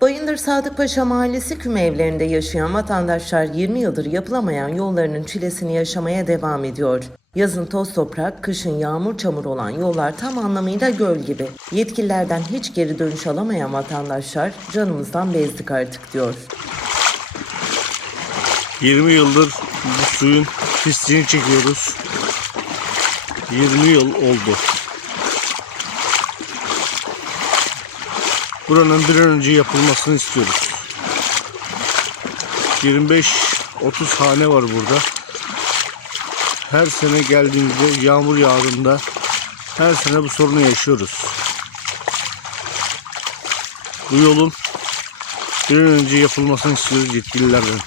Bayındır Sadıkpaşa Mahallesi küme evlerinde yaşayan vatandaşlar 20 yıldır yapılamayan yollarının çilesini yaşamaya devam ediyor. Yazın toz toprak, kışın yağmur çamur olan yollar tam anlamıyla göl gibi. Yetkililerden hiç geri dönüş alamayan vatandaşlar canımızdan bezdik artık diyor. 20 yıldır bu suyun pisliğini çekiyoruz. 20 yıl oldu. Buranın bir an önce yapılmasını istiyoruz. 25-30 hane var burada. Her sene geldiğimizde yağmur yağdığında her sene bu sorunu yaşıyoruz. Bu yolun bir an önce yapılmasını istiyoruz yetkililerden.